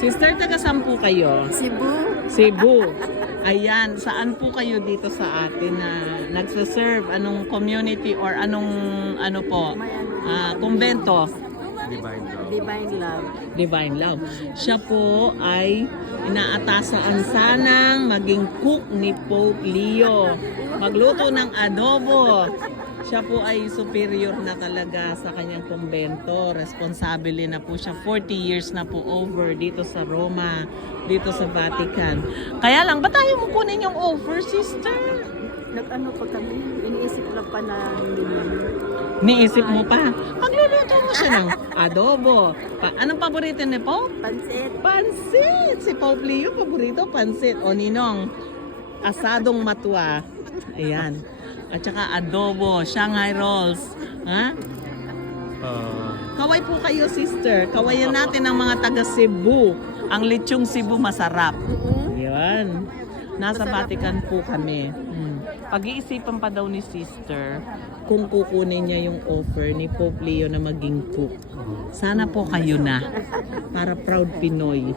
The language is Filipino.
Sister, taga saan po kayo? Cebu. Cebu. Ayan, saan po kayo dito sa atin na nagsaserve? Anong community or anong ano po? May ano, Kumbento? Divine Love. Divine Love. Siya po ay inaatasan sanang maging cook ni Pope Leo. Magluto ng adobo. Siya po ay superior na talaga sa kanyang kumbento. Responsable na po siya. 40 years na po over dito sa Roma, dito sa Vatican. Kaya lang, ba't tayo mo kunin yung offer, sister? Nag-ano pa kami, iniisip lang pa na hindi namin. Niisip mo pa. Magluluto mo siya ng adobo. Anong paborito ni Pope? Pansit. Pansit! Si Pope Leo, paborito, pansit. O ninong, asadong matwa. Ayan. At saka adobo, Shanghai rolls. Ha? Kaway po kayo, sister. Kawayan natin ang mga taga Cebu. Ang lechong Cebu masarap. Ayan. Nasa Vatican po kami. Pag-iisipan pa daw ni sister kung kukunin niya yung offer ni Pope Leo na maging cook. Sana po kayo na. Para proud Pinoy.